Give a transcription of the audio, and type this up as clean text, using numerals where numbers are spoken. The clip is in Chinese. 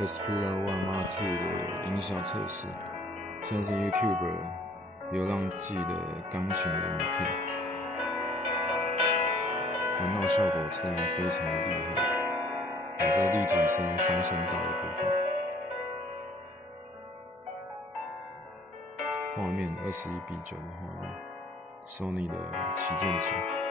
SPR1 Mark II 的音效测试，像是 YouTuber 流浪记的钢琴的影片，环绕效果自然非常的厉害，有着立体声、双声道的部分。画面21:9的画面 ，Sony 的旗舰机。